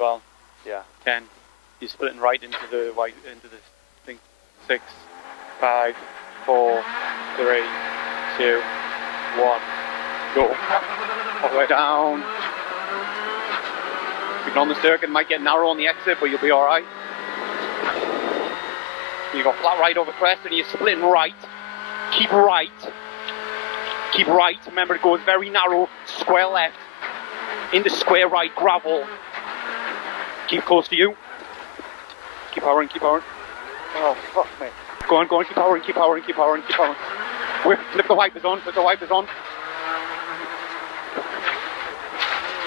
well. Yeah. 10. You're splitting right into the thing. 6, 5, 4, 3, 2, 1. Go. All the way down. Keeping on the circuit, might get narrow on the exit, but you'll be alright. You got flat right over crest and you're splitting right. Keep right. Keep right. Remember, it goes very narrow. Square left. Into square right, gravel. Keep close to you. Keep powering, keep powering. Oh, fuck me. Go on, keep powering, keep powering, keep powering, keep powering. Flip the wipers on, flip the wipers on.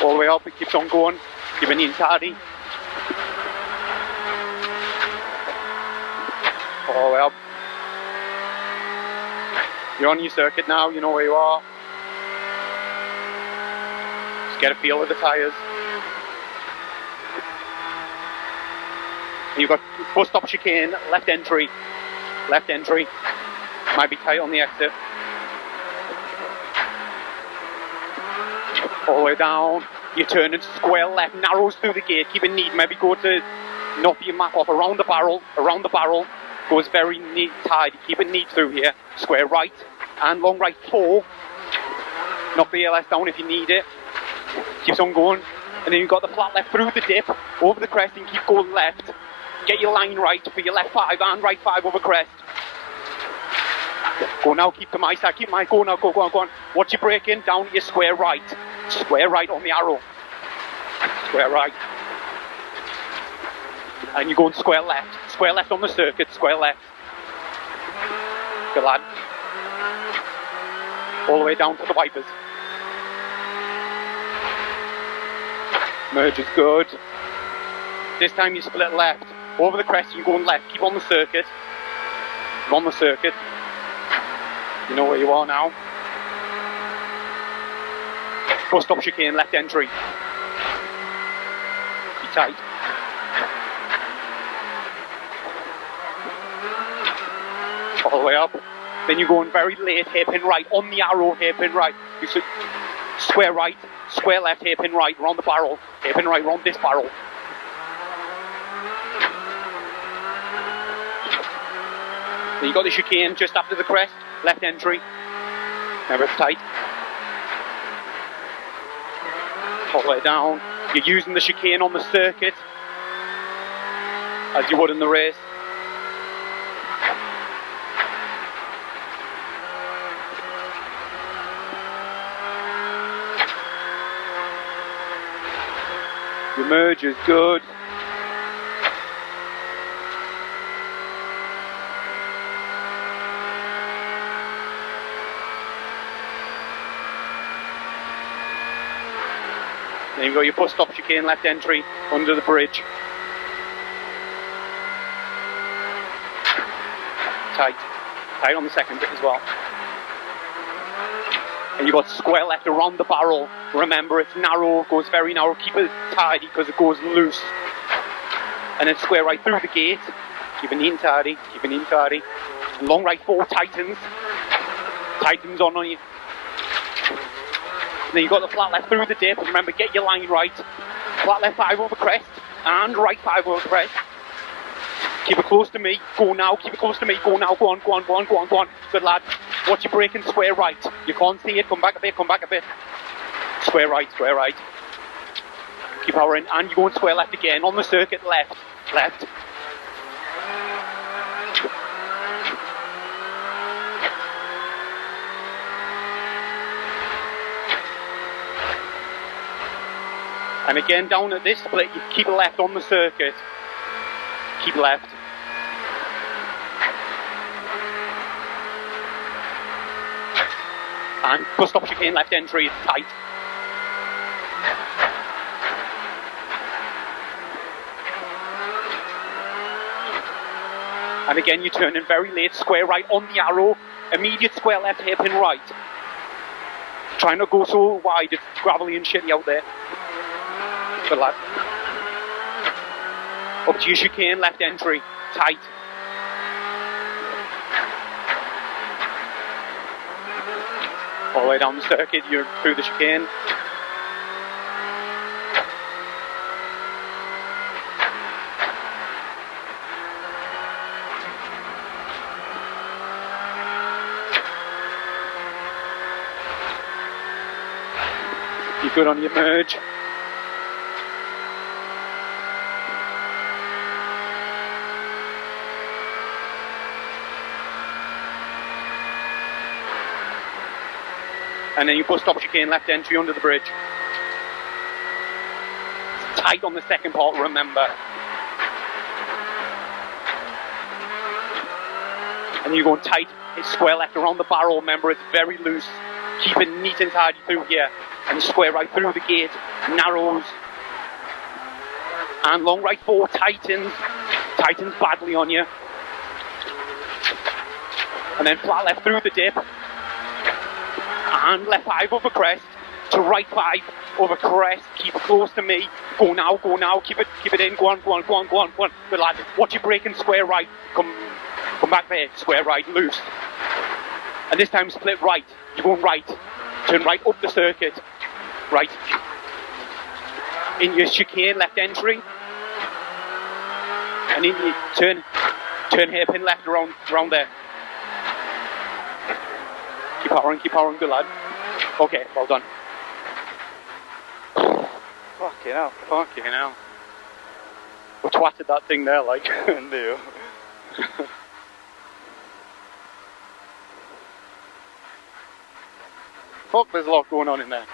All the way up, it keeps on going. Giving the entirety. All the way up. You're on your circuit now, you know where you are. Just get a feel of the tyres. You've got bus stop chicane, left entry. Left entry. Might be tight on the exit. All the way down. You're turning square left, narrows through the gate, keep it neat. Maybe go to knock your map off around the barrel. Goes very neat, tight. Keep it neat through here. Square right and long right 4. Knock the ALS down if you need it. Keeps on going. And then you've got the flat left through the dip, over the crest and keep going left. Get your line right for your left 5 and right 5 over crest. Go now, keep to my side, keep my, go now, go on. Watch your braking, down to your square right. Square right on the arrow. Square right. And you're going square left on the circuit, square left. Good lad. All the way down to the wipers. Merge is good. This time you split left. Over the crest, you're going left. Keep on the circuit. You're on the circuit. You know where you are now. Bus stop chicane, left entry. Be tight. All the way up. Then you're going very late, hairpin right. On the arrow, hairpin right. You should square right, square left, hairpin right. Round the barrel. Hairpin right, round this barrel. Then you got the chicane just after the crest. Left entry. Remember, it's tight. All the way down. You're using the chicane on the circuit as you would in the race. Your merge is good. Then you've got your bus stop chicane, left entry, under the bridge. Tight. Tight on the second bit as well. And you've got square left around the barrel. Remember, it's narrow, goes very narrow. Keep it tidy because it goes loose. And then square right through the gate. Keep it neat and tidy. Keep it neat and tidy. And long right 4 tightens. Tightens on you. And then you've got the flat left through the dip. Remember, get your line right. Flat left 5 over crest. And right 5 over crest. Keep it close to me. Go now. Keep it close to me. Go now. Go on. Good lad. Watch your braking, square right. You can't see it. Come back a bit. Square right. Keep powering. And you're going square left again. On the circuit, left. And again, down at this split, you keep left on the circuit. Keep left. And bus stop chicane, left entry, it's tight. And again, you turn in very late, square right on the arrow, immediate square left, hairpin right. Try not to go so wide, it's gravelly and shitty out there. Good lad. Up to your chicane, left entry, tight. All the way down the circuit, you're through the chicane. good on your merge. And then you bus stop chicane, left entry under the bridge. It's tight on the second part, remember. And you're going tight, it's square left around the barrel, remember, it's very loose. Keep it neat and tidy through here. And square right through the gate, narrows. And long right 4 tightens. Tightens badly on you. And then flat left through the dip. And left 5 over crest. To right 5 over crest. Keep it close to me. Go now, keep it in. Go on. Good lad. Watch your brake and square right. Come back there. Square right, loose. And this time split right. You're going right. Turn right up the circuit. Right. In your chicane, left entry. And in your turn hairpin left around there. Keep powering, good lad. Okay, well done. Fucking hell. We twatted that thing there, like. No. Fuck, there's a lot going on in there.